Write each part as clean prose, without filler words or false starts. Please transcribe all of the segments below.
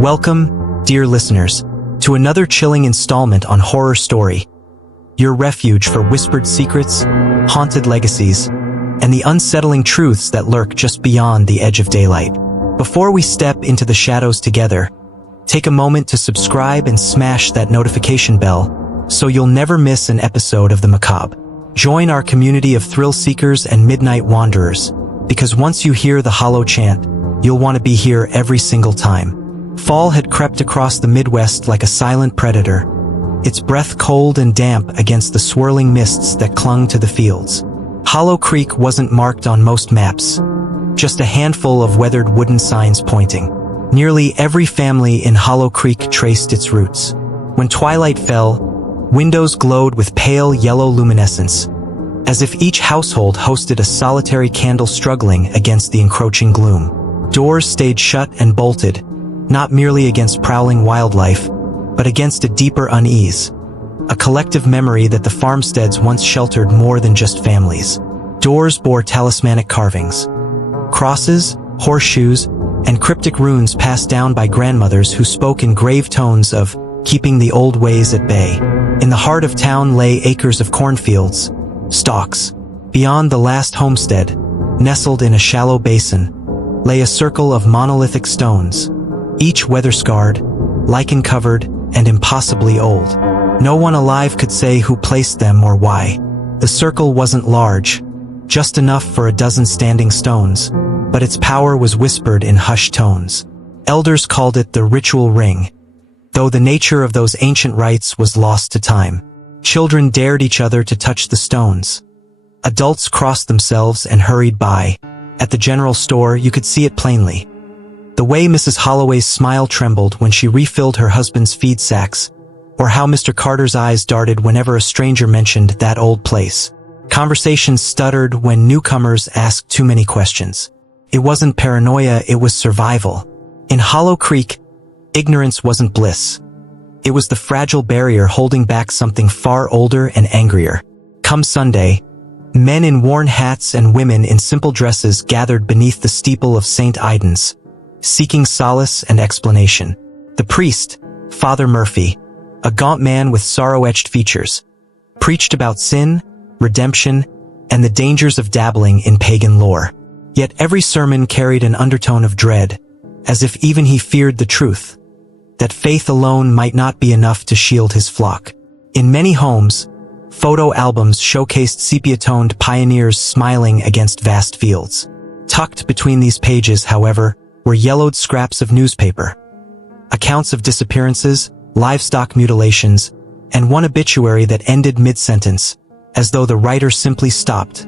Welcome, dear listeners, to another chilling installment on Horror Story, your refuge for whispered secrets, haunted legacies, and the unsettling truths that lurk just beyond the edge of daylight. Before we step into the shadows together, take a moment to subscribe and smash that notification bell so you'll never miss an episode of The Macabre. Join our community of thrill seekers and midnight wanderers, because once you hear the hollow chant, you'll want to be here every single time. Fall had crept across the Midwest like a silent predator, its breath cold and damp against the swirling mists that clung to the fields. Hollow Creek wasn't marked on most maps, just a handful of weathered wooden signs pointing. Nearly every family in Hollow Creek traced its roots. When twilight fell, windows glowed with pale yellow luminescence, as if each household hosted a solitary candle struggling against the encroaching gloom. Doors stayed shut and bolted, not merely against prowling wildlife, but against a deeper unease, a collective memory that the farmsteads once sheltered more than just families. Doors bore talismanic carvings, crosses, horseshoes, and cryptic runes passed down by grandmothers who spoke in grave tones of keeping the old ways at bay. In the heart of town lay acres of cornfields, stalks. Beyond the last homestead, nestled in a shallow basin, lay a circle of monolithic stones, each weather-scarred, lichen-covered, and impossibly old. No one alive could say who placed them or why. The circle wasn't large, just enough for a dozen standing stones, but its power was whispered in hushed tones. Elders called it the ritual ring, though the nature of those ancient rites was lost to time. Children dared each other to touch the stones. Adults crossed themselves and hurried by. At the general store, you could see it plainly. The way Mrs. Holloway's smile trembled when she refilled her husband's feed sacks, or how Mr. Carter's eyes darted whenever a stranger mentioned that old place. Conversations stuttered when newcomers asked too many questions. It wasn't paranoia, it was survival. In Hollow Creek, ignorance wasn't bliss. It was the fragile barrier holding back something far older and angrier. Come Sunday, men in worn hats and women in simple dresses gathered beneath the steeple of St. Aidan's, seeking solace and explanation. The priest, Father Murphy, a gaunt man with sorrow-etched features, preached about sin, redemption, and the dangers of dabbling in pagan lore. Yet every sermon carried an undertone of dread, as if even he feared the truth, that faith alone might not be enough to shield his flock. In many homes, photo albums showcased sepia-toned pioneers smiling against vast fields. Tucked between these pages, however, were yellowed scraps of newspaper, accounts of disappearances, livestock mutilations, and one obituary that ended mid-sentence, as though the writer simply stopped,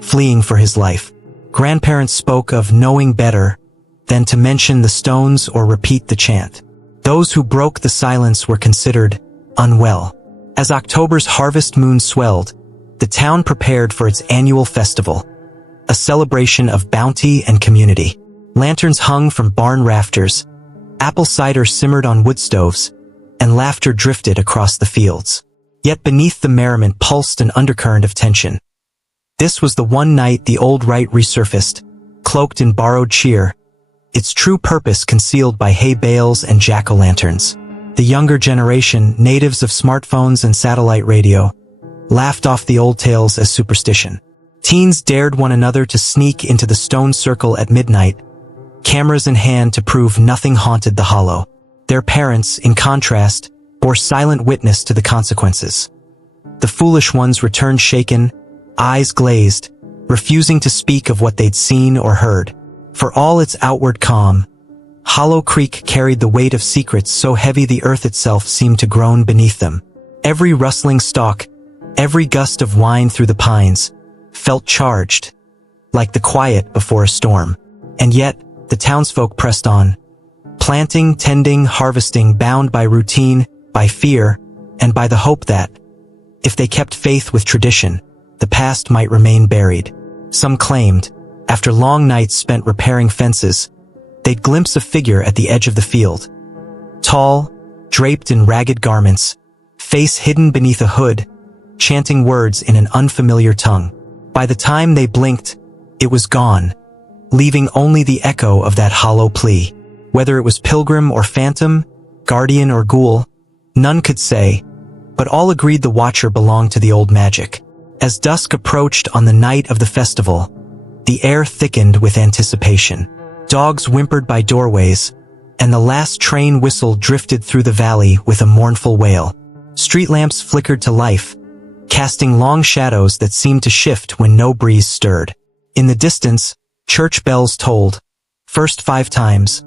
fleeing for his life. Grandparents spoke of knowing better than to mention the stones or repeat the chant. Those who broke the silence were considered unwell. As October's harvest moon swelled, the town prepared for its annual festival, a celebration of bounty and community. Lanterns hung from barn rafters, apple cider simmered on wood stoves, and laughter drifted across the fields. Yet beneath the merriment pulsed an undercurrent of tension. This was the one night the old rite resurfaced, cloaked in borrowed cheer, its true purpose concealed by hay bales and jack-o'-lanterns. The younger generation, natives of smartphones and satellite radio, laughed off the old tales as superstition. Teens dared one another to sneak into the stone circle at midnight, cameras in hand to prove nothing haunted the hollow. Their parents, in contrast, bore silent witness to the consequences. The foolish ones returned shaken, eyes glazed, refusing to speak of what they'd seen or heard. For all its outward calm, Hollow Creek carried the weight of secrets so heavy the earth itself seemed to groan beneath them. Every rustling stalk, every gust of wind through the pines, felt charged, like the quiet before a storm. And yet, the townsfolk pressed on, planting, tending, harvesting, bound by routine, by fear, and by the hope that, if they kept faith with tradition, the past might remain buried. Some claimed, after long nights spent repairing fences, they'd glimpse a figure at the edge of the field. Tall, draped in ragged garments, face hidden beneath a hood, chanting words in an unfamiliar tongue. By the time they blinked, it was gone, leaving only the echo of that hollow plea. Whether it was pilgrim or phantom, guardian or ghoul, none could say, but all agreed the watcher belonged to the old magic. As dusk approached on the night of the festival, the air thickened with anticipation. Dogs whimpered by doorways, and the last train whistle drifted through the valley with a mournful wail. Street lamps flickered to life, casting long shadows that seemed to shift when no breeze stirred. In the distance, church bells tolled, first 5 times,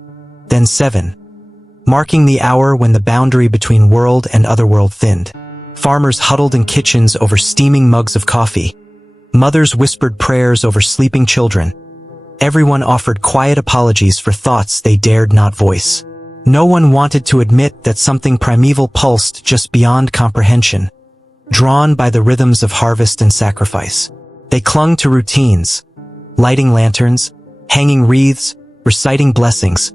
then 7, marking the hour when the boundary between world and otherworld thinned. Farmers huddled in kitchens over steaming mugs of coffee. Mothers whispered prayers over sleeping children. Everyone offered quiet apologies for thoughts they dared not voice. No one wanted to admit that something primeval pulsed just beyond comprehension, drawn by the rhythms of harvest and sacrifice. They clung to routines, lighting lanterns, hanging wreaths, reciting blessings,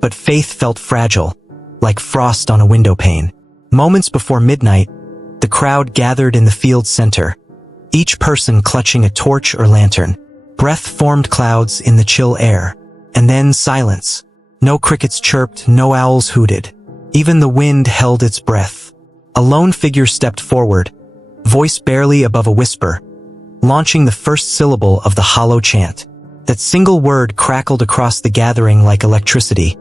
but faith felt fragile, like frost on a window pane. Moments before midnight, the crowd gathered in the field's center, each person clutching a torch or lantern. Breath formed clouds in the chill air, and then silence. No crickets chirped, no owls hooted. Even the wind held its breath. A lone figure stepped forward, voice barely above a whisper, launching the first syllable of the hollow chant. That single word crackled across the gathering like electricity,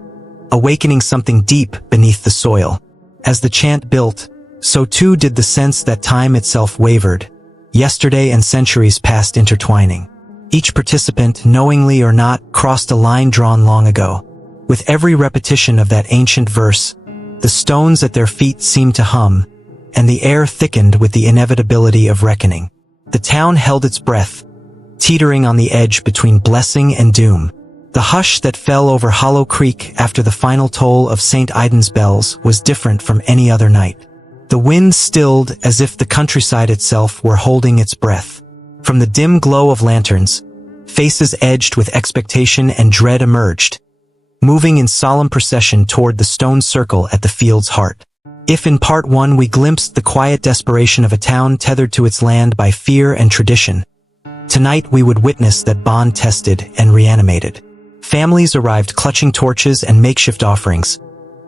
awakening something deep beneath the soil. As the chant built, so too did the sense that time itself wavered, yesterday and centuries past intertwining. Each participant, knowingly or not, crossed a line drawn long ago. With every repetition of that ancient verse, the stones at their feet seemed to hum, and the air thickened with the inevitability of reckoning. The town held its breath, teetering on the edge between blessing and doom. The hush that fell over Hollow Creek after the final toll of St. Aidan's bells was different from any other night. The wind stilled as if the countryside itself were holding its breath. From the dim glow of lanterns, faces edged with expectation and dread emerged, moving in solemn procession toward the stone circle at the field's heart. If in part 1 we glimpsed the quiet desperation of a town tethered to its land by fear and tradition, tonight we would witness that bond tested and reanimated. Families arrived clutching torches and makeshift offerings,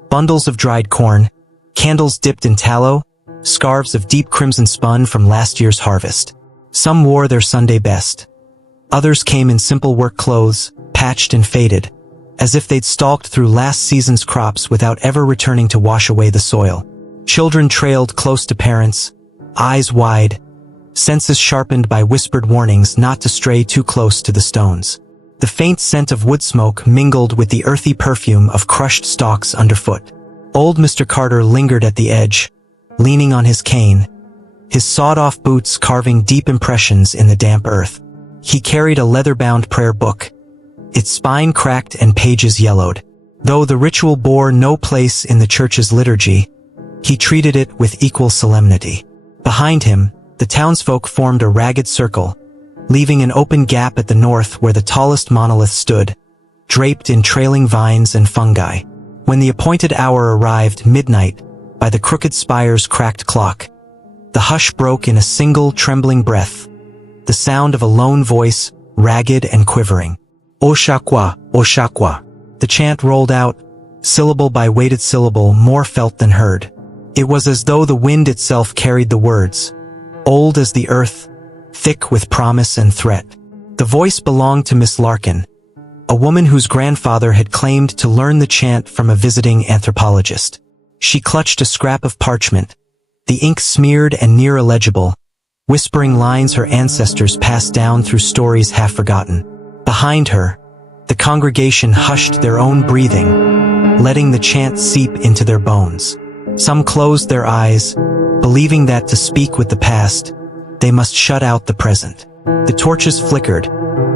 bundles of dried corn, candles dipped in tallow, scarves of deep crimson spun from last year's harvest. Some wore their Sunday best. Others came in simple work clothes, patched and faded, as if they'd stalked through last season's crops without ever returning to wash away the soil. Children trailed close to parents, eyes wide, senses sharpened by whispered warnings not to stray too close to the stones. The faint scent of wood smoke mingled with the earthy perfume of crushed stalks underfoot. Old Mr. Carter lingered at the edge, leaning on his cane, his sawed-off boots carving deep impressions in the damp earth. He carried a leather-bound prayer book, its spine cracked and pages yellowed. Though the ritual bore no place in the church's liturgy, he treated it with equal solemnity. Behind him, the townsfolk formed a ragged circle, leaving an open gap at the north where the tallest monolith stood, draped in trailing vines and fungi. When the appointed hour arrived, midnight, by the crooked spire's cracked clock, the hush broke in a single trembling breath, the sound of a lone voice, ragged and quivering. Oshakwa, Oshakwa. The chant rolled out, syllable by weighted syllable, more felt than heard. It was as though the wind itself carried the words, old as the earth, thick with promise and threat. The voice belonged to Miss Larkin, a woman whose grandfather had claimed to learn the chant from a visiting anthropologist. She clutched a scrap of parchment, the ink smeared and near illegible, whispering lines her ancestors passed down through stories half forgotten. Behind her, the congregation hushed their own breathing, letting the chant seep into their bones. Some closed their eyes, believing that to speak with the past, they must shut out the present. The torches flickered,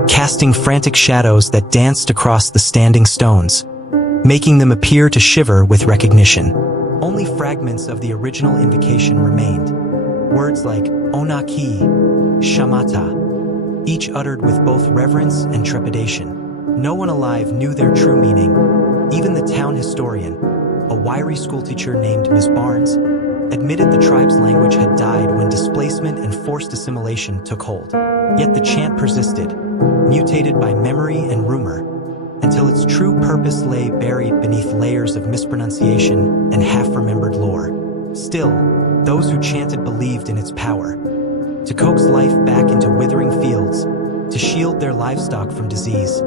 casting frantic shadows that danced across the standing stones, making them appear to shiver with recognition. Only fragments of the original invocation remained. Words like Onaki, Shamata, each uttered with both reverence and trepidation. No one alive knew their true meaning. Even the town historian, a wiry schoolteacher named Miss Barnes, admitted the tribe's language had died when displacement and forced assimilation took hold. Yet the chant persisted, mutated by memory and rumor, until its true purpose lay buried beneath layers of mispronunciation and half-remembered lore. Still, those who chanted believed in its power, to coax life back into withering fields, to shield their livestock from disease,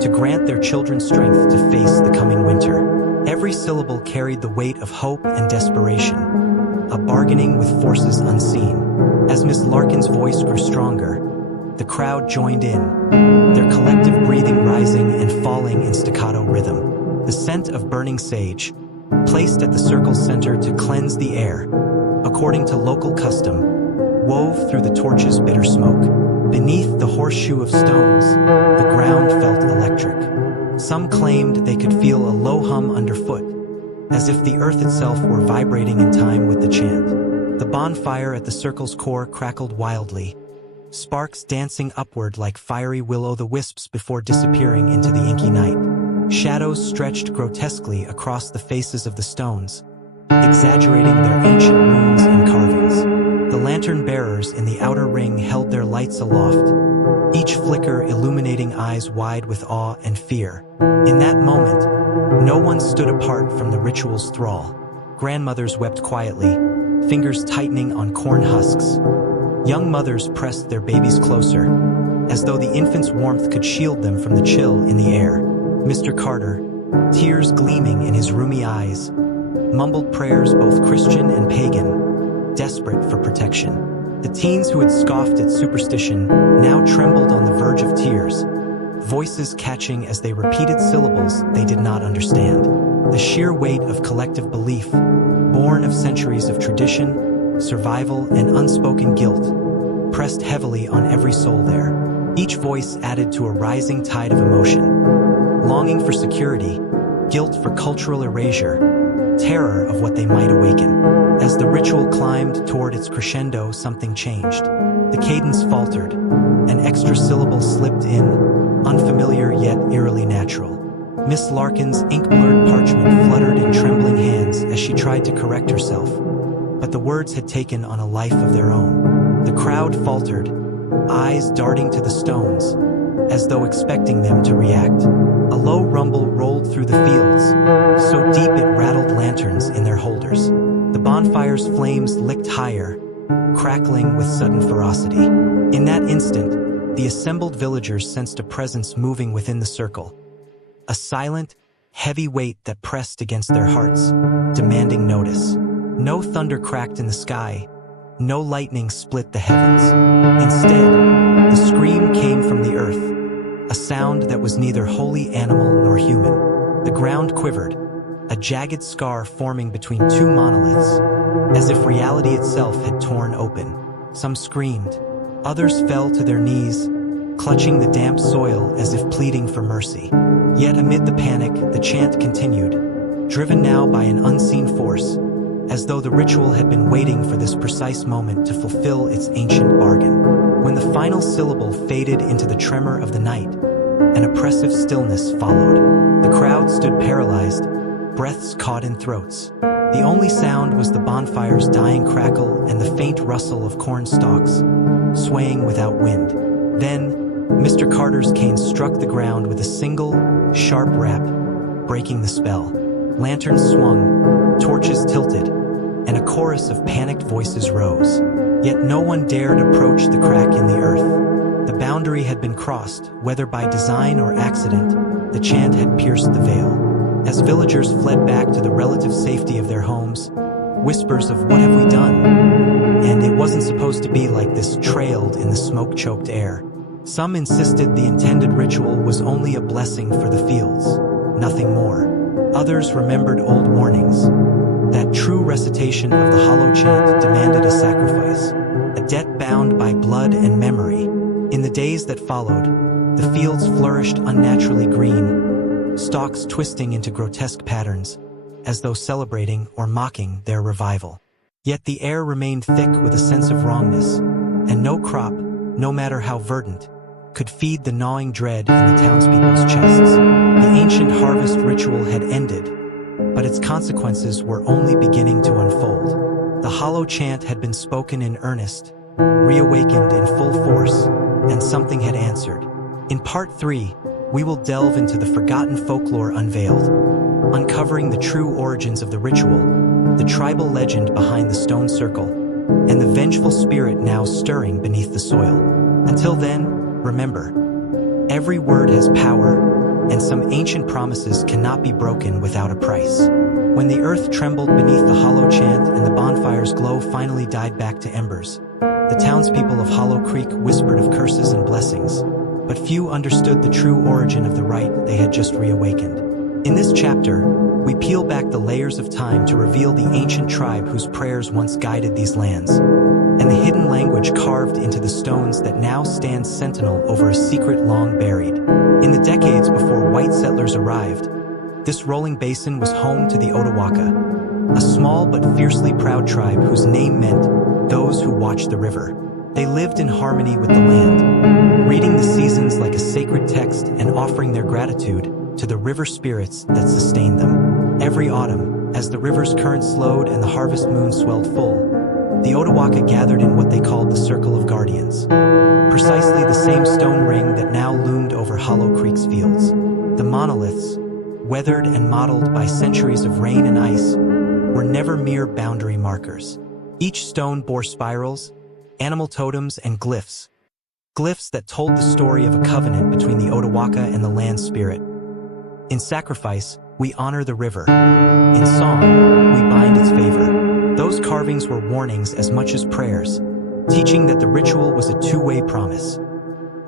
to grant their children strength to face the coming winter. Every syllable carried the weight of hope and desperation, a bargaining with forces unseen. As Miss Larkin's voice grew stronger, the crowd joined in, their collective breathing rising and falling in staccato rhythm. The scent of burning sage, placed at the circle's center to cleanse the air, according to local custom, wove through the torch's bitter smoke. Beneath the horseshoe of stones, the ground felt electric. Some claimed they could feel a low hum underfoot, as if the earth itself were vibrating in time with the chant. The bonfire at the circle's core crackled wildly, sparks dancing upward like fiery will-o'-the-wisps before disappearing into the inky night. Shadows stretched grotesquely across the faces of the stones, exaggerating their ancient runes and carvings. The lantern-bearers in the outer ring held their lights aloft, each flicker illuminating eyes wide with awe and fear. In that moment, no one stood apart from the ritual's thrall. Grandmothers wept quietly, fingers tightening on corn husks. Young mothers pressed their babies closer, as though the infant's warmth could shield them from the chill in the air. Mr. Carter, tears gleaming in his rheumy eyes, mumbled prayers both Christian and pagan, desperate for protection. The teens who had scoffed at superstition now trembled on the verge of tears, voices catching as they repeated syllables they did not understand. The sheer weight of collective belief, born of centuries of tradition, survival, and unspoken guilt, pressed heavily on every soul there. Each voice added to a rising tide of emotion, longing for security, guilt for cultural erasure, terror of what they might awaken. As the ritual climbed toward its crescendo, something changed. The cadence faltered, an extra syllable slipped in, unfamiliar yet eerily natural. Miss Larkin's ink-blurred parchment fluttered in trembling hands as she tried to correct herself, but the words had taken on a life of their own. The crowd faltered, eyes darting to the stones, as though expecting them to react. A low rumble rolled through the fields, so deep it rattled lanterns in their holders. The bonfire's flames licked higher, crackling with sudden ferocity. In that instant, the assembled villagers sensed a presence moving within the circle, a silent, heavy weight that pressed against their hearts, demanding notice. No thunder cracked in the sky, no lightning split the heavens. Instead, the scream came from the earth, a sound that was neither wholly animal nor human. The ground quivered, a jagged scar forming between two monoliths, as if reality itself had torn open. Some screamed, others fell to their knees, clutching the damp soil as if pleading for mercy. Yet amid the panic, the chant continued, driven now by an unseen force, as though the ritual had been waiting for this precise moment to fulfill its ancient bargain. When the final syllable faded into the tremor of the night, an oppressive stillness followed. The crowd stood paralyzed, breaths caught in throats. The only sound was the bonfire's dying crackle and the faint rustle of corn stalks, swaying without wind. Then, Mr. Carter's cane struck the ground with a single, sharp rap, breaking the spell. Lanterns swung, torches tilted, and a chorus of panicked voices rose. Yet no one dared approach the crack in the earth. The boundary had been crossed, whether by design or accident. The chant had pierced the veil. As villagers fled back to the relative safety of their homes, whispers of "what have we done?" and "it wasn't supposed to be like this" trailed in the smoke-choked air. Some insisted the intended ritual was only a blessing for the fields, nothing more. Others remembered old warnings, that true recitation of the hollow chant demanded a sacrifice, a debt bound by blood and memory. In the days that followed, the fields flourished unnaturally green, stalks twisting into grotesque patterns, as though celebrating or mocking their revival. Yet the air remained thick with a sense of wrongness, and no crop, no matter how verdant, could feed the gnawing dread in the townspeople's chests. The ancient harvest ritual had ended, but its consequences were only beginning to unfold. The hollow chant had been spoken in earnest, reawakened in full force, and something had answered. In part 3, we will delve into the forgotten folklore unveiled, uncovering the true origins of the ritual, the tribal legend behind the stone circle, and the vengeful spirit now stirring beneath the soil. Until then, remember, every word has power, and some ancient promises cannot be broken without a price. When the earth trembled beneath the hollow chant and the bonfire's glow finally died back to embers, the townspeople of Hollow Creek whispered of curses and blessings, but few understood the true origin of the rite they had just reawakened. In this chapter, we peel back the layers of time to reveal the ancient tribe whose prayers once guided these lands, and the hidden language carved into the stones that now stand sentinel over a secret long buried. In the decades before white settlers arrived, this rolling basin was home to the Otawaka, a small but fiercely proud tribe whose name meant those who watch the river. They lived in harmony with the land, reading the seasons like a sacred text and offering their gratitude to the river spirits that sustained them. Every autumn, as the river's current slowed and the harvest moon swelled full, the Otawaka gathered in what they called the Circle of Guardians, precisely the same stone ring that now loomed over Hollow Creek's fields. The monoliths, weathered and mottled by centuries of rain and ice, were never mere boundary markers. Each stone bore spirals, animal totems, and glyphs that told the story of a covenant between the Otawaka and the land spirit. In sacrifice, we honor the river. In song, we bind its favor. Those carvings were warnings as much as prayers, teaching that the ritual was a two-way promise.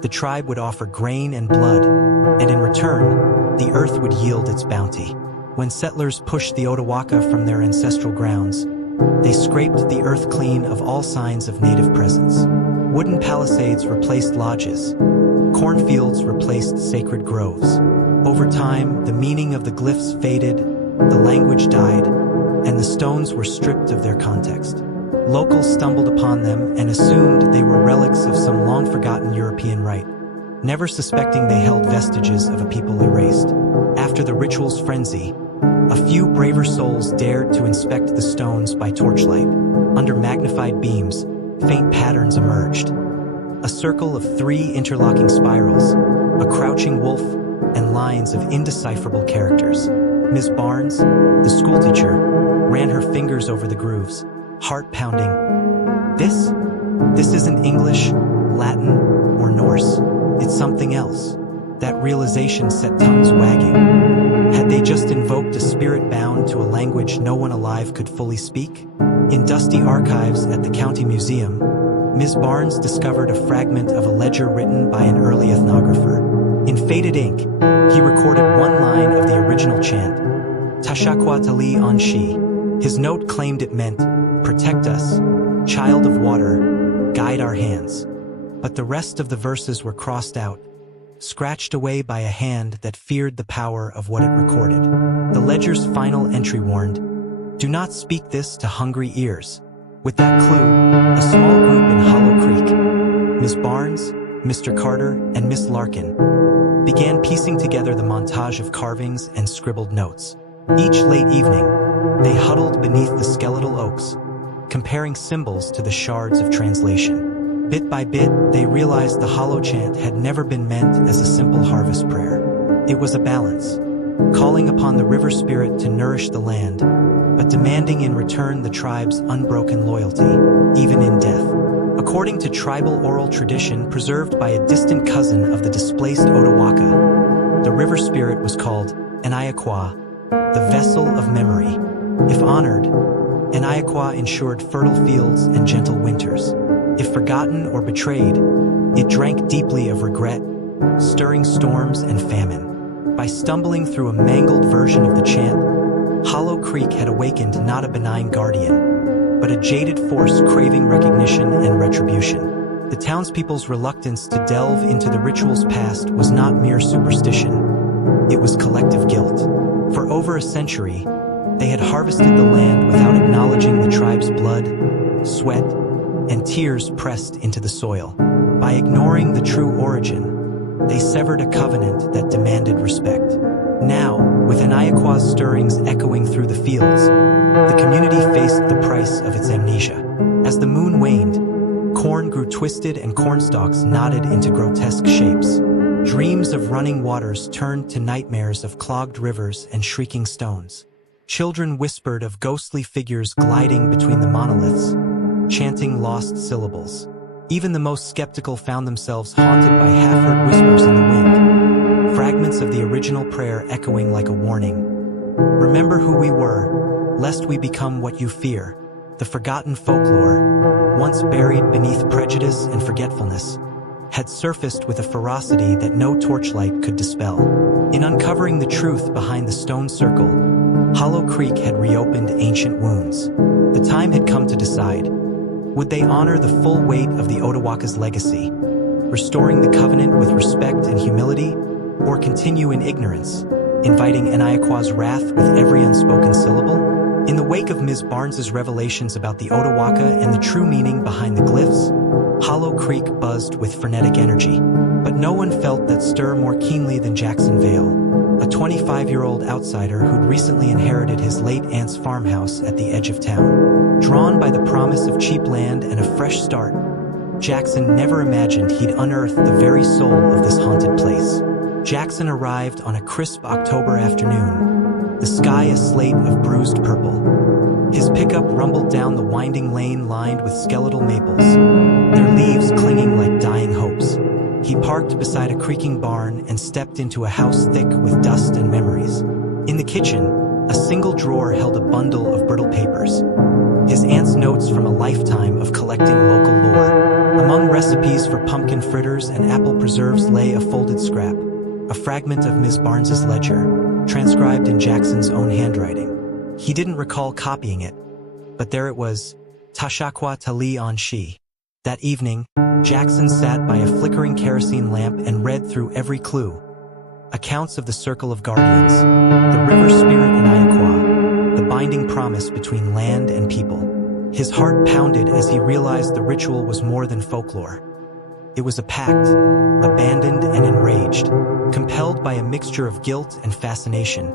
The tribe would offer grain and blood, and in return, the earth would yield its bounty. When settlers pushed the Otawaka from their ancestral grounds, they scraped the earth clean of all signs of native presence. Wooden palisades replaced lodges. Cornfields replaced sacred groves. Over time, the meaning of the glyphs faded, the language died, and the stones were stripped of their context. Locals stumbled upon them and assumed they were relics of some long-forgotten European rite, never suspecting they held vestiges of a people erased. After the ritual's frenzy, a few braver souls dared to inspect the stones by torchlight. Under magnified beams, faint patterns emerged. A circle of 3 interlocking spirals, a crouching wolf, and lines of indecipherable characters. Miss Barnes, the schoolteacher, ran her fingers over the grooves, heart pounding. This isn't English, Latin, or Norse. It's something else. That realization set tongues wagging. Had they just invoked a spirit bound to a language no one alive could fully speak? In dusty archives at the county museum, Ms. Barnes discovered a fragment of a ledger written by an early ethnographer. In faded ink, he recorded one line of the original chant, Tashakwatali Anshi. His note claimed it meant, "Protect us, child of water, guide our hands." But the rest of the verses were crossed out, scratched away by a hand that feared the power of what it recorded. The ledger's final entry warned, "Do not speak this to hungry ears." With that clue, a small group in Hollow Creek, Miss Barnes, Mr. Carter, and Miss Larkin, began piecing together the montage of carvings and scribbled notes. Each late evening, they huddled beneath the skeletal oaks, comparing symbols to the shards of translation. Bit by bit, they realized the hollow chant had never been meant as a simple harvest prayer. It was a balance, calling upon the river spirit to nourish the land, but demanding in return the tribe's unbroken loyalty, even in death. According to tribal oral tradition preserved by a distant cousin of the displaced Otawaka, the river spirit was called Aniakwa, the vessel of memory. If honored, Aniakwa ensured fertile fields and gentle winters. If forgotten or betrayed, it drank deeply of regret, stirring storms and famine. By stumbling through a mangled version of the chant, Hollow Creek had awakened not a benign guardian, but a jaded force craving recognition and retribution. The townspeople's reluctance to delve into the ritual's past was not mere superstition. It was collective guilt. For over a century, they had harvested the land without acknowledging the tribe's blood, sweat, and tears pressed into the soil. By ignoring the true origin, they severed a covenant that demanded respect. Now, with Aniakwa's stirrings echoing through the fields, the community faced the price of its amnesia. As the moon waned, corn grew twisted and cornstalks knotted into grotesque shapes. Dreams of running waters turned to nightmares of clogged rivers and shrieking stones. Children whispered of ghostly figures gliding between the monoliths, chanting lost syllables. Even the most skeptical found themselves haunted by half-heard whispers in the wind, fragments of the original prayer echoing like a warning. Remember who we were, lest we become what you fear. The forgotten folklore, once buried beneath prejudice and forgetfulness, had surfaced with a ferocity that no torchlight could dispel. In uncovering the truth behind the stone circle, Hollow Creek had reopened ancient wounds. The time had come to decide. Would they honor the full weight of the Otawaka's legacy, restoring the covenant with respect and humility, or continue in ignorance, inviting Eniaqa's wrath with every unspoken syllable? In the wake of Ms. Barnes's revelations about the Otawaka and the true meaning behind the glyphs, Hollow Creek buzzed with frenetic energy. But no one felt that stir more keenly than Jackson Vale, a 25-year-old outsider who'd recently inherited his late aunt's farmhouse at the edge of town. Drawn by the promise of cheap land and a fresh start, Jackson never imagined he'd unearth the very soul of this haunted place. Jackson arrived on a crisp October afternoon, the sky a slate of bruised purple. His pickup rumbled down the winding lane lined with skeletal maples, their leaves clinging like dying hopes. He parked beside a creaking barn and stepped into a house thick with dust and memories. In the kitchen, a single drawer held a bundle of brittle papers, his aunt's notes from a lifetime of collecting local lore. Among recipes for pumpkin fritters and apple preserves lay a folded scrap, a fragment of Ms. Barnes's ledger, transcribed in Jackson's own handwriting. He didn't recall copying it, but there it was, Tashakwa Tali on Shi. That evening, Jackson sat by a flickering kerosene lamp and read through every clue. Accounts of the Circle of Guardians, the river spirit Eniaqua, the binding promise between land and people. His heart pounded as he realized the ritual was more than folklore. It was a pact, abandoned and enraged, compelled by a mixture of guilt and fascination.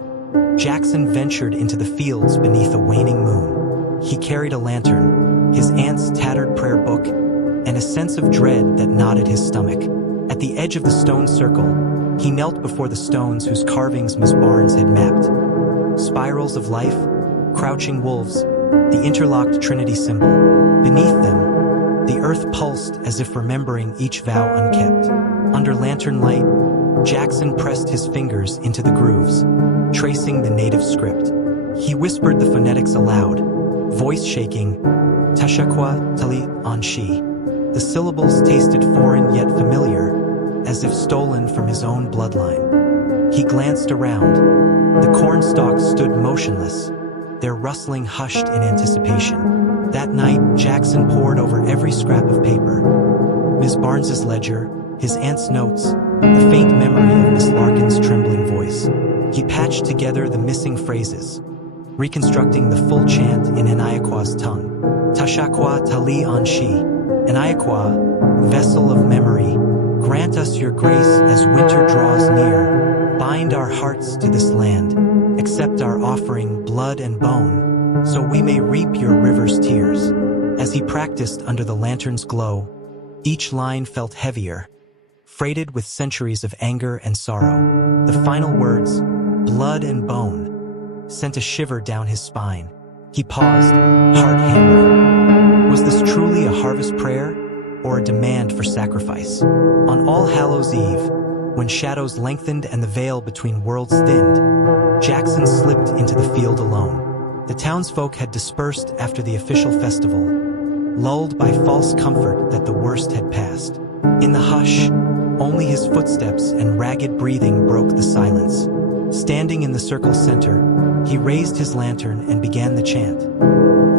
Jackson ventured into the fields beneath a waning moon. He carried a lantern, his aunt's tattered prayer book, and a sense of dread that knotted his stomach. At the edge of the stone circle, he knelt before the stones whose carvings Miss Barnes had mapped. Spirals of life, crouching wolves, the interlocked Trinity symbol. Beneath them, the earth pulsed as if remembering each vow unkept. Under lantern light, Jackson pressed his fingers into the grooves, tracing the native script. He whispered the phonetics aloud, voice shaking, Tashakwa Tali Anshi. The syllables tasted foreign yet familiar, as if stolen from his own bloodline. He glanced around. The corn stalks stood motionless, their rustling hushed in anticipation. That night, Jackson pored over every scrap of paper. Miss Barnes's ledger, his aunt's notes, the faint memory of Miss Larkin's trembling voice. He patched together the missing phrases, reconstructing the full chant in Eniaqa's tongue. Tashakwa Tali Anshi. Eniaqua, vessel of memory, grant us your grace as winter draws near. Bind our hearts to this land, accept our offering blood and bone, so we may reap your river's tears. As he practiced under the lantern's glow, each line felt heavier, freighted with centuries of anger and sorrow. The final words, blood and bone, sent a shiver down his spine. He paused, heart hammering. Was this truly a harvest prayer, or a demand for sacrifice? On All Hallows' Eve, when shadows lengthened and the veil between worlds thinned, Jackson slipped into the field alone. The townsfolk had dispersed after the official festival, lulled by false comfort that the worst had passed. In the hush, only his footsteps and ragged breathing broke the silence. Standing in the circle's center, he raised his lantern and began the chant.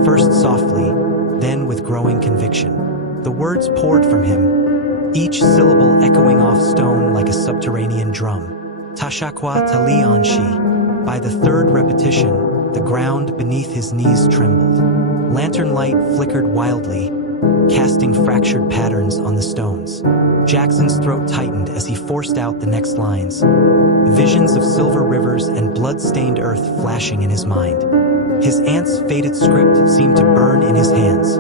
First softly, then with growing conviction. The words poured from him, each syllable echoing off stone like a subterranean drum. Tashakwa Tali Anshi. By the third repetition, the ground beneath his knees trembled. Lantern light flickered wildly, casting fractured patterns on the stones. Jackson's throat tightened as he forced out the next lines, visions of silver rivers and blood-stained earth flashing in his mind. His aunt's faded script seemed to burn in his hands.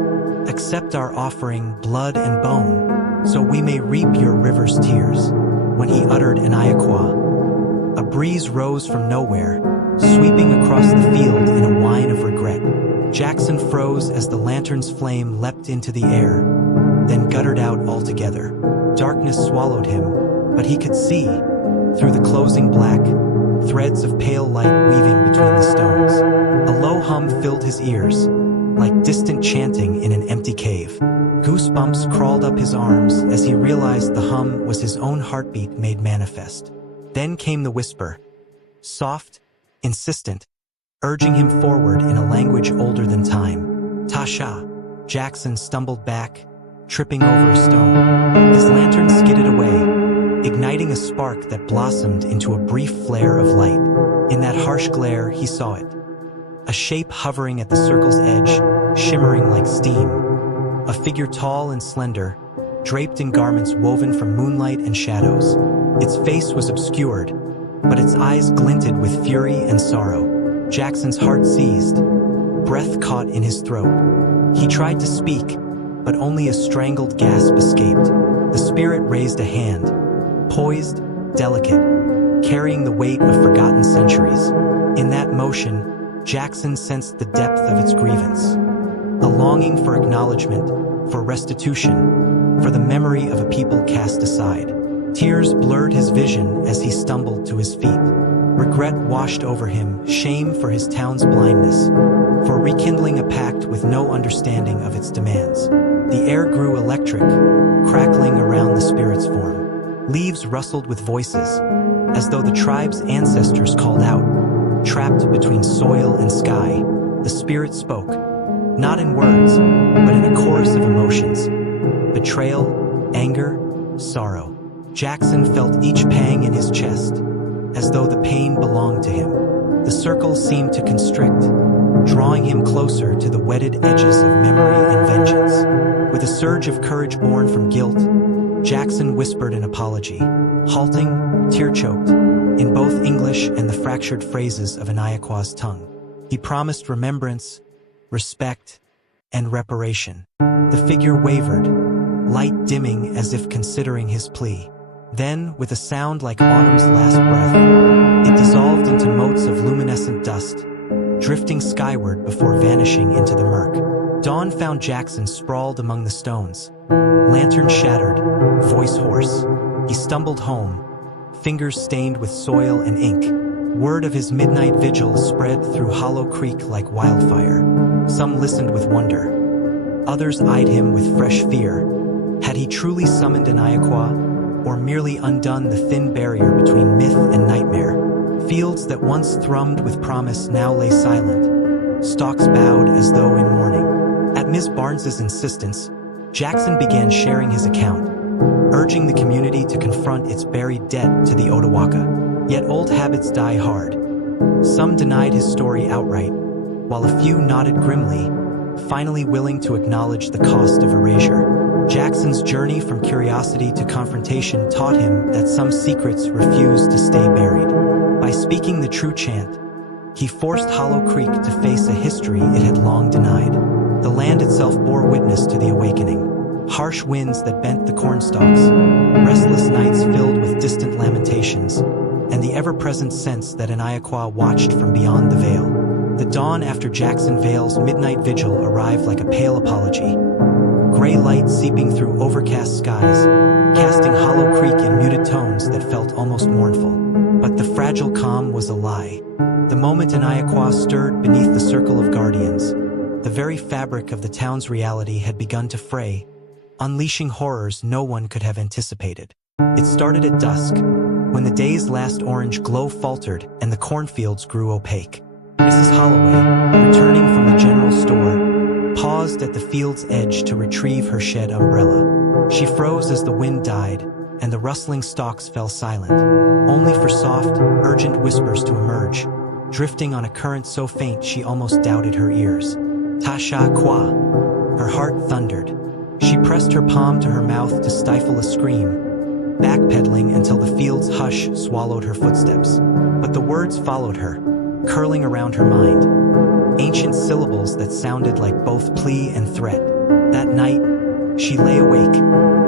Accept our offering, blood and bone, so we may reap your river's tears. when he uttered an Iaqua. A breeze rose from nowhere, sweeping across the field in a whine of regret. Jackson froze as the lantern's flame leapt into the air, then guttered out altogether. Darkness swallowed him, but he could see, through the closing black, threads of pale light weaving between the stones. A low hum filled his ears, like distant chanting in an empty cave. Goosebumps crawled up his arms as he realized the hum was his own heartbeat made manifest. Then came the whisper, soft, insistent, urging him forward in a language older than time. Tasha. Jackson stumbled back, tripping over a stone. His lantern skidded away, igniting a spark that blossomed into a brief flare of light. In that harsh glare, he saw it. A shape hovering at the circle's edge, shimmering like steam. A figure tall and slender, draped in garments woven from moonlight and shadows. Its face was obscured, but its eyes glinted with fury and sorrow. Jackson's heart seized, breath caught in his throat. He tried to speak, but only a strangled gasp escaped. The spirit raised a hand, poised, delicate, carrying the weight of forgotten centuries. In that motion, Jackson sensed the depth of its grievance. A longing for acknowledgement, for restitution, for the memory of a people cast aside. Tears blurred his vision as he stumbled to his feet. Regret washed over him, shame for his town's blindness, for rekindling a pact with no understanding of its demands. The air grew electric, crackling around the spirit's form. Leaves rustled with voices, as though the tribe's ancestors called out. Trapped between soil and sky, the spirit spoke, not in words, but in a chorus of emotions. Betrayal, anger, sorrow. Jackson felt each pang in his chest, as though the pain belonged to him. The circle seemed to constrict, drawing him closer to the wetted edges of memory and vengeance. With a surge of courage born from guilt, Jackson whispered an apology, halting, tear-choked, in both English and the fractured phrases of an Iaqa's tongue. He promised remembrance, respect, and reparation. The figure wavered, light dimming as if considering his plea. Then, with a sound like autumn's last breath, it dissolved into motes of luminescent dust, drifting skyward before vanishing into the murk. Dawn found Jackson sprawled among the stones, lantern shattered, voice hoarse. He stumbled home, fingers stained with soil and ink. Word of his midnight vigil spread through Hollow Creek like wildfire. Some listened with wonder. Others eyed him with fresh fear. Had he truly summoned an Iaqua, or merely undone the thin barrier between myth and nightmare? Fields that once thrummed with promise now lay silent, stalks bowed as though in mourning. At Ms. Barnes's insistence, Jackson began sharing his account, urging the community to confront its buried debt to the Otawaka. Yet old habits die hard. Some denied his story outright, while a few nodded grimly, finally willing to acknowledge the cost of erasure. Jackson's journey from curiosity to confrontation taught him that some secrets refuse to stay buried. By speaking the true chant, he forced Hollow Creek to face a history it had long denied. The land itself bore witness to the awakening. Harsh winds that bent the cornstalks, restless nights filled with distant lamentations, and the ever-present sense that an Iaqua watched from beyond the veil. The dawn after Jackson Vale's midnight vigil arrived like a pale apology. Gray light seeping through overcast skies, casting Hollow Creek in muted tones that felt almost mournful. But the fragile calm was a lie. The moment an Iaqua stirred beneath the circle of guardians, the very fabric of the town's reality had begun to fray, unleashing horrors no one could have anticipated. It started at dusk, when the day's last orange glow faltered and the cornfields grew opaque. Mrs. Holloway, returning from the general store, paused at the field's edge to retrieve her shed umbrella. She froze as the wind died, and the rustling stalks fell silent, only for soft, urgent whispers to emerge, drifting on a current so faint she almost doubted her ears. Tasha Kwa. Her heart thundered. She pressed her palm to her mouth to stifle a scream, backpedaling until the field's hush swallowed her footsteps. But the words followed her, curling around her mind. Ancient syllables that sounded like both plea and threat. That night, she lay awake,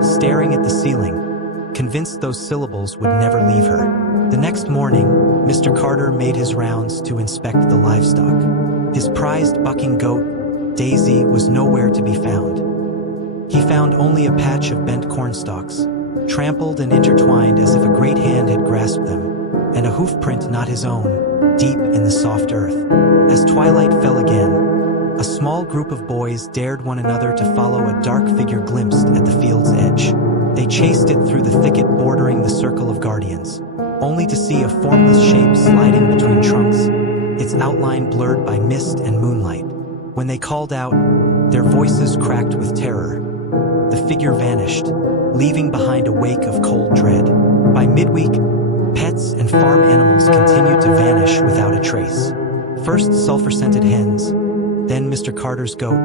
staring at the ceiling, convinced those syllables would never leave her. The next morning, Mr. Carter made his rounds to inspect the livestock. His prized bucking goat, Daisy, was nowhere to be found. He found only a patch of bent cornstalks, trampled and intertwined as if a great hand had grasped them, and a hoof print not his own, deep in the soft earth. As twilight fell again, a small group of boys dared one another to follow a dark figure glimpsed at the field's edge. They chased it through the thicket bordering the circle of guardians, only to see a formless shape sliding between trunks, its outline blurred by mist and moonlight. When they called out, their voices cracked with terror. The figure vanished, leaving behind a wake of cold dread. By midweek, pets and farm animals continued to vanish without a trace. First sulfur-scented hens, then Mr. Carter's goat,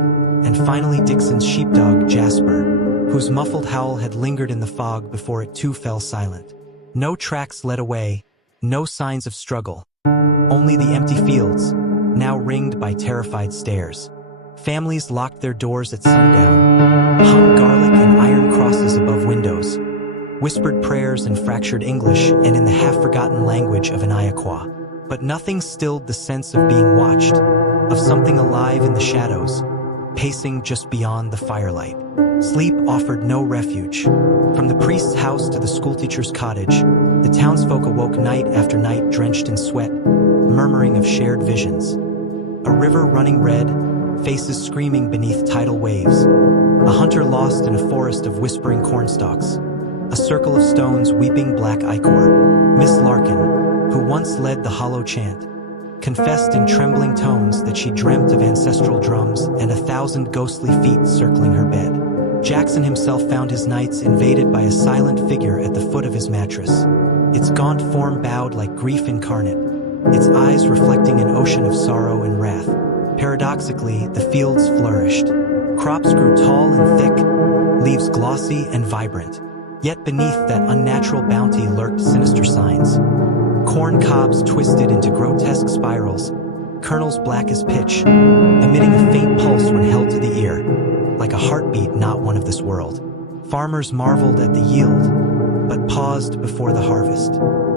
and finally Dixon's sheepdog, Jasper, whose muffled howl had lingered in the fog before it too fell silent. No tracks led away, no signs of struggle. Only the empty fields, now ringed by terrified stares. Families locked their doors at sundown, hung garlic and iron crosses above windows, whispered prayers in fractured English and in the half-forgotten language of Aniaqua. But nothing stilled the sense of being watched, of something alive in the shadows, pacing just beyond the firelight. Sleep offered no refuge. From the priest's house to the schoolteacher's cottage, the townsfolk awoke night after night drenched in sweat, murmuring of shared visions. A river running red, faces screaming beneath tidal waves, a hunter lost in a forest of whispering cornstalks, a circle of stones weeping black ichor. Miss Larkin, who once led the hollow chant, confessed in trembling tones that she dreamt of ancestral drums and 1,000 ghostly feet circling her bed. Jackson himself found his nights invaded by a silent figure at the foot of his mattress, its gaunt form bowed like grief incarnate, its eyes reflecting an ocean of sorrow and wrath. Paradoxically, the fields flourished. Crops grew tall and thick, leaves glossy and vibrant. Yet beneath that unnatural bounty lurked sinister signs. Corn cobs twisted into grotesque spirals, kernels black as pitch, emitting a faint pulse when held to the ear, like a heartbeat not one of this world. Farmers marveled at the yield, but paused before the harvest.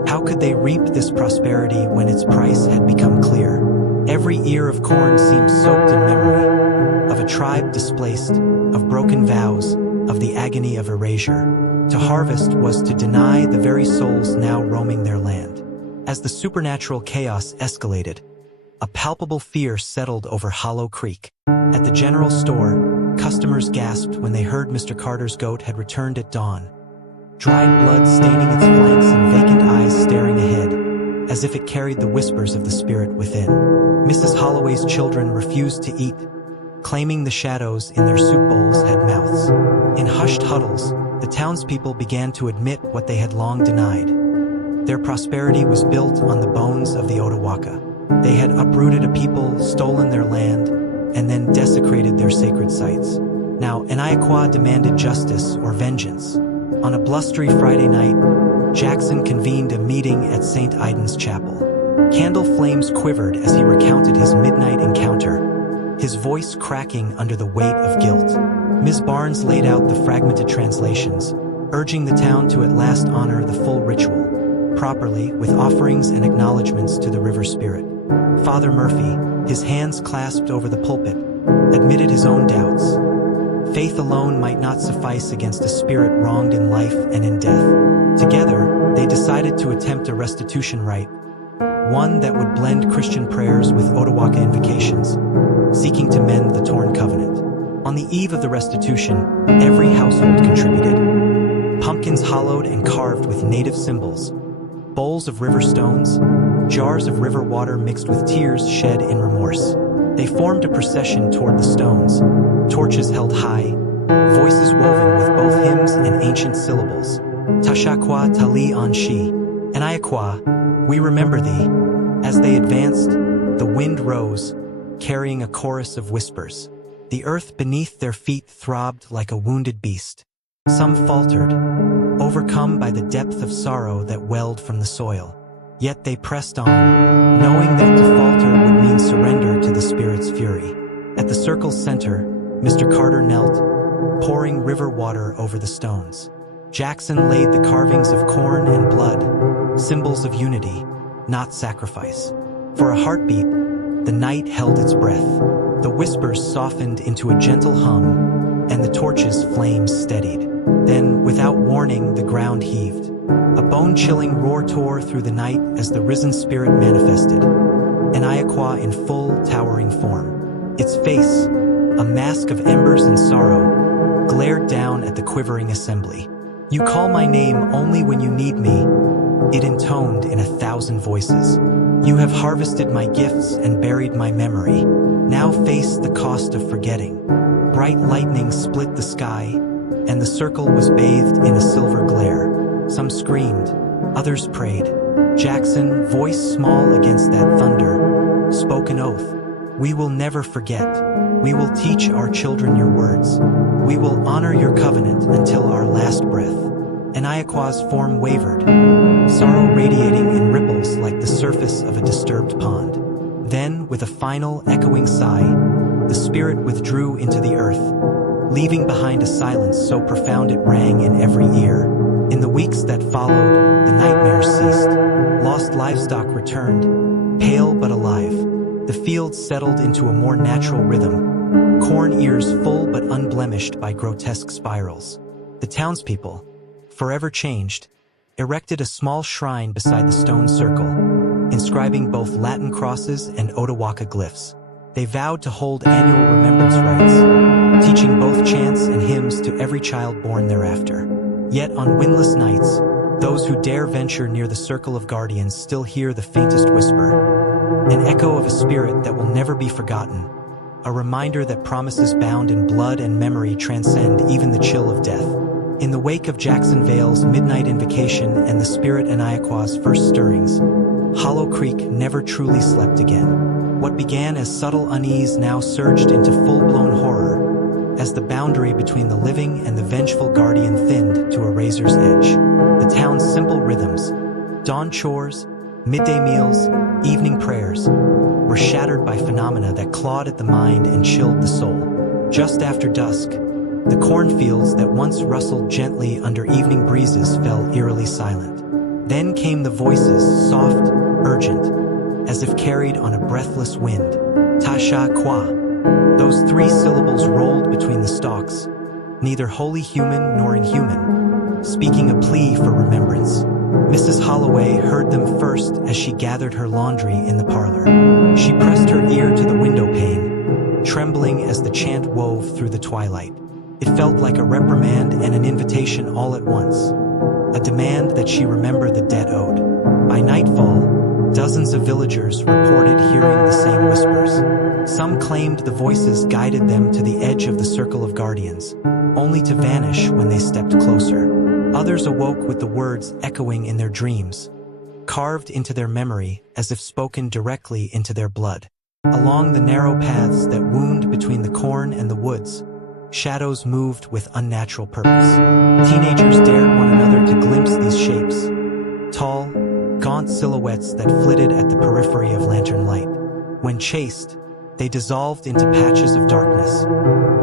How could they reap this prosperity when its price had become clear? Every ear of corn seemed soaked in memory, of a tribe displaced, of broken vows, of the agony of erasure. To harvest was to deny the very souls now roaming their land. As the supernatural chaos escalated, a palpable fear settled over Hollow Creek. At the general store, customers gasped when they heard Mr. Carter's goat had returned at dawn, dried blood staining its flanks and vacant eyes staring ahead, as if it carried the whispers of the spirit within. Mrs. Holloway's children refused to eat, claiming the shadows in their soup bowls had mouths. In hushed huddles, the townspeople began to admit what they had long denied. Their prosperity was built on the bones of the Otawaka. They had uprooted a people, stolen their land, and then desecrated their sacred sites. Now, Aniaqua demanded justice or vengeance. On a blustery Friday night, Jackson convened a meeting at St. Aidan's Chapel. Candle flames quivered as he recounted his midnight encounter, his voice cracking under the weight of guilt. Ms. Barnes laid out the fragmented translations, urging the town to at last honor the full ritual, properly, with offerings and acknowledgments to the river spirit. Father Murphy, his hands clasped over the pulpit, admitted his own doubts. Faith alone might not suffice against a spirit wronged in life and in death. Together, they decided to attempt a restitution rite, one that would blend Christian prayers with Otawaka invocations, seeking to mend the torn covenant. On the eve of the restitution, every household contributed. Pumpkins hollowed and carved with native symbols, bowls of river stones, jars of river water mixed with tears shed in remorse. They formed a procession toward the stones, torches held high, voices woven with both hymns and ancient syllables. Tashakwa Tali Anshi, Aniaqua, we remember thee. As they advanced, the wind rose, carrying a chorus of whispers. The earth beneath their feet throbbed like a wounded beast. Some faltered, overcome by the depth of sorrow that welled from the soil. Yet they pressed on, knowing that to falter would mean surrender to the spirit's fury. At the circle's center, Mr. Carter knelt, pouring river water over the stones. Jackson laid the carvings of corn and blood, symbols of unity, not sacrifice. For a heartbeat, the night held its breath. The whispers softened into a gentle hum, and the torch's flames steadied. Then, without warning, the ground heaved. A bone-chilling roar tore through the night as the risen spirit manifested, an Iaqua in full, towering form. Its face, a mask of embers and sorrow, glared down at the quivering assembly. "You call my name only when you need me," it intoned in 1,000 voices. "You have harvested my gifts and buried my memory. Now face the cost of forgetting." Bright lightning split the sky, and the circle was bathed in a silver glare. Some screamed, others prayed. Jackson, voice small against that thunder, spoke an oath. "We will never forget. We will teach our children your words. We will honor your covenant until our last breath." An Iaqua's form wavered, sorrow radiating in ripples like the surface of a disturbed pond. Then, with a final, echoing sigh, the spirit withdrew into the earth, leaving behind a silence so profound it rang in every ear. In the weeks that followed, the nightmares ceased. Lost livestock returned, pale but alive. The fields settled into a more natural rhythm, corn ears full but unblemished by grotesque spirals. The townspeople, forever changed, erected a small shrine beside the stone circle, inscribing both Latin crosses and Ottawaka glyphs. They vowed to hold annual remembrance rites, teaching both chants and hymns to every child born thereafter. Yet on windless nights, those who dare venture near the circle of guardians still hear the faintest whisper, an echo of a spirit that will never be forgotten, a reminder that promises bound in blood and memory transcend even the chill of death. In the wake of Jackson Vale's midnight invocation and the spirit and Iaqua's first stirrings, Hollow Creek never truly slept again. What began as subtle unease now surged into full-blown horror, as the boundary between the living and the vengeful guardian thinned to a razor's edge. The town's simple rhythms, dawn chores, midday meals, evening prayers, were shattered by phenomena that clawed at the mind and chilled the soul. Just after dusk, the cornfields that once rustled gently under evening breezes fell eerily silent. Then came the voices, soft, urgent, as if carried on a breathless wind. "Tasha Kwa." Those 3 syllables rolled between the stalks, neither wholly human nor inhuman, speaking a plea for remembrance. Mrs. Holloway heard them first as she gathered her laundry in the parlor. She pressed her ear to the window pane, trembling as the chant wove through the twilight. It felt like a reprimand and an invitation all at once, a demand that she remember the debt owed. By nightfall, dozens of villagers reported hearing the same whispers. Some claimed the voices guided them to the edge of the circle of guardians, only to vanish when they stepped closer. Others awoke with the words echoing in their dreams, carved into their memory as if spoken directly into their blood. Along the narrow paths that wound between the corn and the woods, shadows moved with unnatural purpose. Teenagers dared one another to glimpse these shapes, tall, gaunt silhouettes that flitted at the periphery of lantern light. When chased, they dissolved into patches of darkness,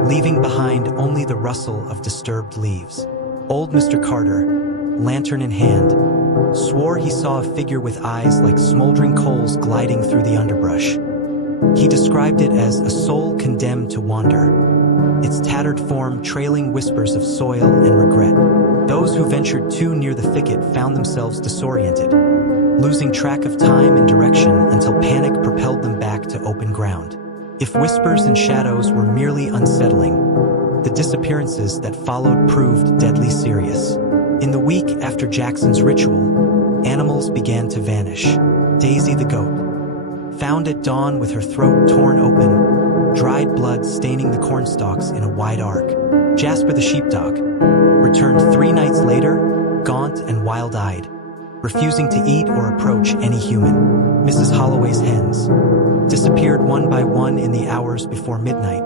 leaving behind only the rustle of disturbed leaves. Old Mr. Carter, lantern in hand, swore he saw a figure with eyes like smoldering coals gliding through the underbrush. He described it as a soul condemned to wander, its tattered form trailing whispers of soil and regret. Those who ventured too near the thicket found themselves disoriented, losing track of time and direction until panic propelled them back to open ground. If whispers and shadows were merely unsettling, the disappearances that followed proved deadly serious. In the week after Jackson's ritual, animals began to vanish. Daisy the goat, found at dawn with her throat torn open, dried blood staining the cornstalks in a wide arc. Jasper the sheepdog, returned 3 nights later, gaunt and wild-eyed, refusing to eat or approach any human. Mrs. Holloway's hens disappeared one by one in the hours before midnight,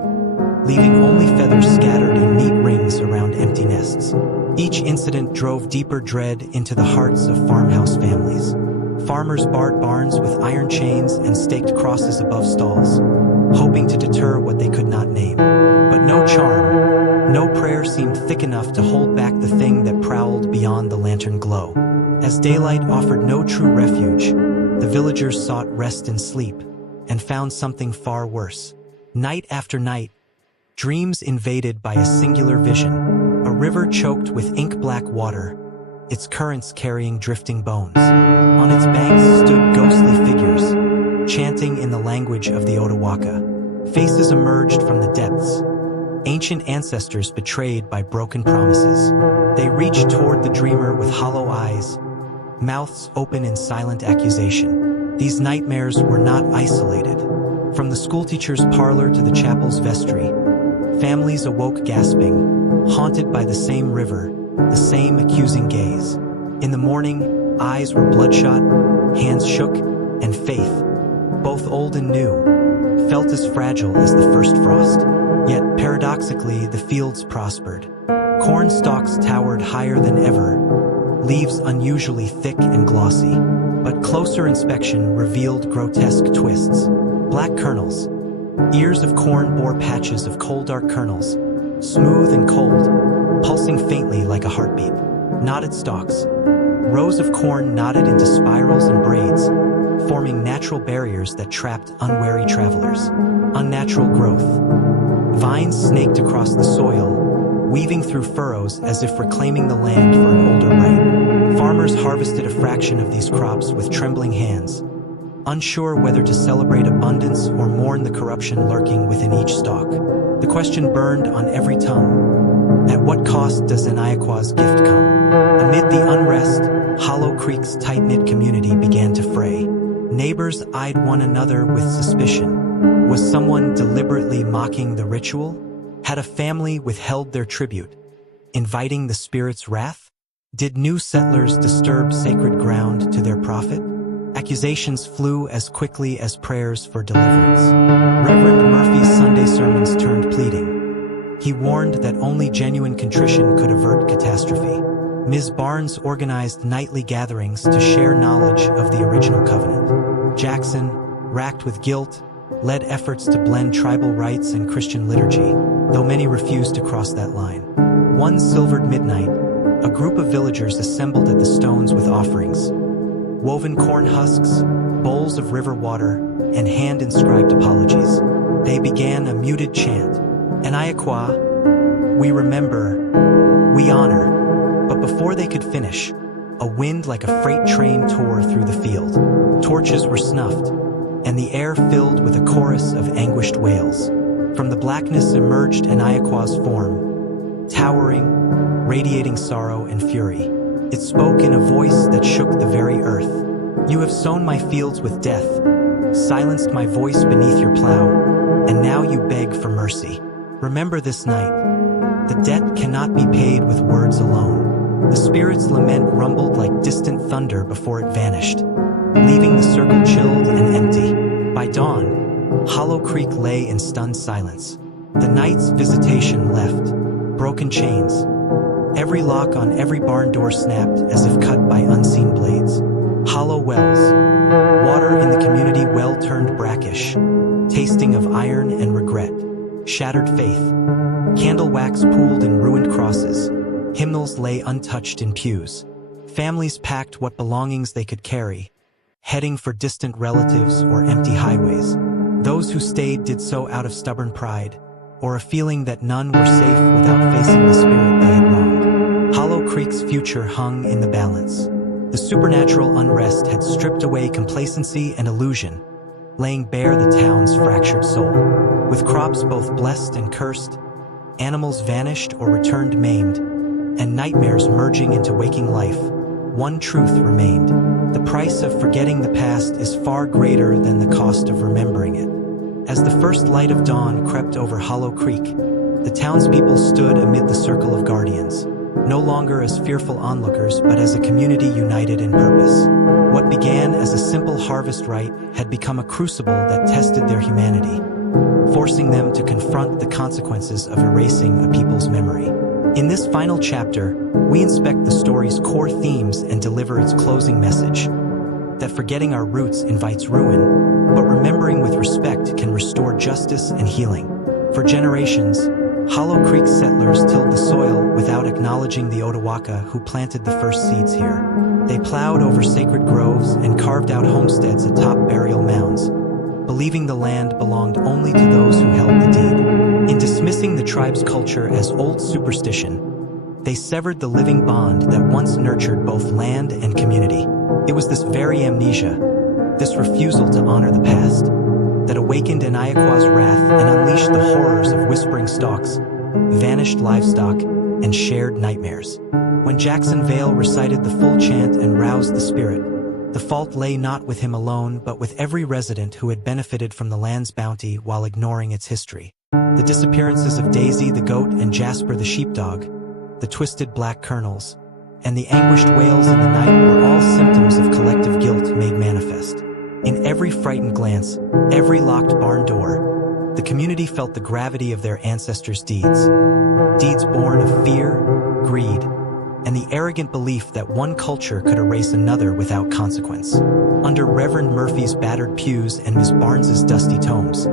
leaving only feathers scattered in neat rings around empty nests. Each incident drove deeper dread into the hearts of farmhouse families. Farmers barred barns with iron chains and staked crosses above stalls, hoping to deter what they could not name. But no charm, no prayer seemed thick enough to hold back the thing that prowled daylight offered no true refuge, the villagers sought rest in sleep and found something far worse. Night after night, dreams invaded by a singular vision, a river choked with ink-black water, its currents carrying drifting bones. On its banks stood ghostly figures, chanting in the language of the Otawaka. Faces emerged from the depths, ancient ancestors betrayed by broken promises. They reached toward the dreamer with hollow eyes, mouths open in silent accusation. These nightmares were not isolated. From the schoolteacher's parlor to the chapel's vestry, families awoke gasping, haunted by the same river, the same accusing gaze. In the morning, eyes were bloodshot, hands shook, and faith, both old and new, felt as fragile as the first frost. Yet, paradoxically, the fields prospered. Corn stalks towered higher than ever, leaves unusually thick and glossy. But closer inspection revealed grotesque twists. Black kernels. Ears of corn bore patches of coal dark kernels, smooth and cold, pulsing faintly like a heartbeat. Knotted stalks. Rows of corn knotted into spirals and braids, forming natural barriers that trapped unwary travelers. Unnatural growth. Vines snaked across the soil, weaving through furrows as if reclaiming the land for an older right. Farmers harvested a fraction of these crops with trembling hands, unsure whether to celebrate abundance or mourn the corruption lurking within each stalk. The question burned on every tongue: at what cost does Aniakwa's gift come? Amid the unrest, Hollow Creek's tight-knit community began to fray. Neighbors eyed one another with suspicion. Was someone deliberately mocking the ritual? Had a family withheld their tribute, inviting the spirit's wrath? Did new settlers disturb sacred ground to their profit? Accusations flew as quickly as prayers for deliverance. Reverend Murphy's Sunday sermons turned pleading. He warned that only genuine contrition could avert catastrophe. Ms. Barnes organized nightly gatherings to share knowledge of the original covenant. Jackson, racked with guilt, led efforts to blend tribal rites and Christian liturgy, though many refused to cross that line. One silvered midnight, a group of villagers assembled at the stones with offerings. Woven corn husks, bowls of river water, and hand-inscribed apologies. They began a muted chant. Aniakwa, we remember, we honor. But before they could finish, a wind like a freight train tore through the field. Torches were snuffed, and the air filled with a chorus of anguished wails. From the blackness emerged Aniakwa's form, towering, radiating sorrow and fury. It spoke in a voice that shook the very earth. You have sown my fields with death, silenced my voice beneath your plow, and now you beg for mercy. Remember this night. The debt cannot be paid with words alone. The spirit's lament rumbled like distant thunder before it vanished, leaving the circle chilled and empty. By dawn, Hollow Creek lay in stunned silence. The night's visitation left, broken chains. Every lock on every barn door snapped as if cut by unseen blades. Hollow wells. Water in the community well turned brackish, tasting of iron and regret. Shattered faith. Candle wax pooled in ruined crosses. Hymnals lay untouched in pews. Families packed what belongings they could carry, heading for distant relatives or empty highways. Those who stayed did so out of stubborn pride, or a feeling that none were safe without facing the spirit they had wronged. Hollow Creek's future hung in the balance. The supernatural unrest had stripped away complacency and illusion, laying bare the town's fractured soul. With crops both blessed and cursed, animals vanished or returned maimed, and nightmares merging into waking life, one truth remained. The price of forgetting the past is far greater than the cost of remembering it. As the first light of dawn crept over Hollow Creek, the townspeople stood amid the circle of guardians, no longer as fearful onlookers but as a community united in purpose. What began as a simple harvest rite had become a crucible that tested their humanity, forcing them to confront the consequences of erasing a people's memory. In this final chapter, we inspect the story's core themes and deliver its closing message: that forgetting our roots invites ruin, but remembering with respect can restore justice and healing. For generations, Hollow Creek settlers tilled the soil without acknowledging the Otawaka who planted the first seeds here. They plowed over sacred groves and carved out homesteads atop burial mounds, believing the land belonged only to those who held the deed. In dismissing the tribe's culture as old superstition, they severed the living bond that once nurtured both land and community. It was this very amnesia, this refusal to honor the past, that awakened Aniakwa's wrath and unleashed the horrors of whispering stalks, vanished livestock, and shared nightmares. When Jackson Vale recited the full chant and roused the spirit, the fault lay not with him alone but with every resident who had benefited from the land's bounty while ignoring its history. The disappearances of Daisy the goat and Jasper the sheepdog, the twisted black kernels, and the anguished wails in the night were all symptoms of collective guilt made manifest. In every frightened glance, every locked barn door, the community felt the gravity of their ancestors' deeds. Deeds born of fear, greed, and the arrogant belief that one culture could erase another without consequence. Under Reverend Murphy's battered pews and Miss Barnes's dusty tomes,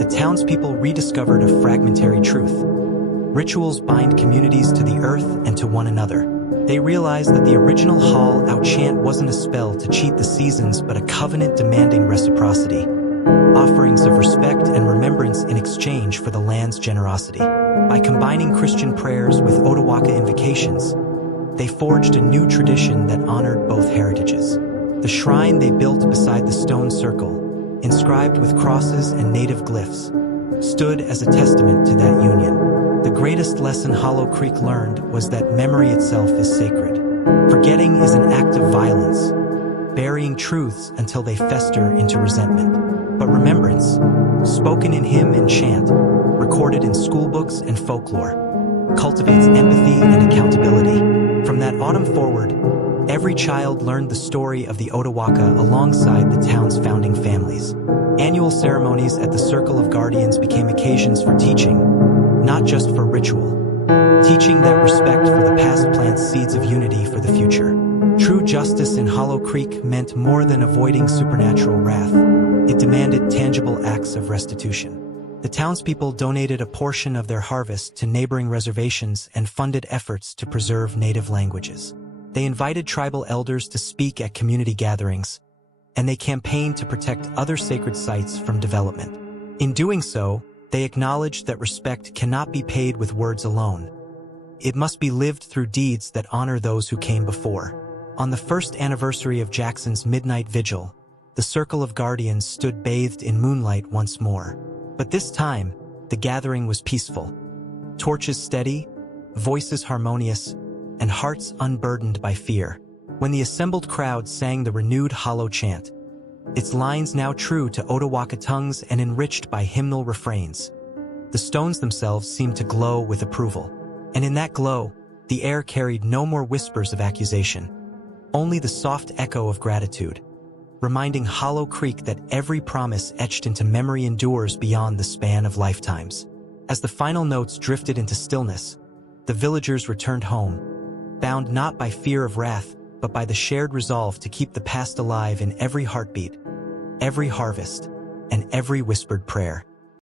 the townspeople rediscovered a fragmentary truth. Rituals bind communities to the earth and to one another. They realized that the original Hall Out chant wasn't a spell to cheat the seasons but a covenant demanding reciprocity, offerings of respect and remembrance in exchange for the land's generosity. By combining Christian prayers with Otawaka invocations, they forged a new tradition that honored both heritages. The shrine they built beside the stone circle, inscribed with crosses and native glyphs, stood as a testament to that union. The greatest lesson Hollow Creek learned was that memory itself is sacred. Forgetting is an act of violence, burying truths until they fester into resentment. But remembrance, spoken in hymn and chant, recorded in schoolbooks and folklore, cultivates empathy and accountability. From that autumn forward, every child learned the story of the Otawaka alongside the town's founding families. Annual ceremonies at the Circle of Guardians became occasions for teaching, not just for ritual. Teaching that respect for the past plants seeds of unity for the future. True justice in Hollow Creek meant more than avoiding supernatural wrath. It demanded tangible acts of restitution. The townspeople donated a portion of their harvest to neighboring reservations and funded efforts to preserve native languages. They invited tribal elders to speak at community gatherings, and they campaigned to protect other sacred sites from development. In doing so, they acknowledged that respect cannot be paid with words alone. It must be lived through deeds that honor those who came before. On the first anniversary of Jackson's midnight vigil, the Circle of Guardians stood bathed in moonlight once more. But this time, the gathering was peaceful. Torches steady, voices harmonious, and hearts unburdened by fear. When the assembled crowd sang the renewed Hollow chant, its lines now true to Otawaka tongues and enriched by hymnal refrains, the stones themselves seemed to glow with approval. And in that glow, the air carried no more whispers of accusation, only the soft echo of gratitude, reminding Hollow Creek that every promise etched into memory endures beyond the span of lifetimes. As the final notes drifted into stillness, the villagers returned home, bound not by fear of wrath, but by the shared resolve to keep the past alive in every heartbeat, every harvest, and every whispered prayer.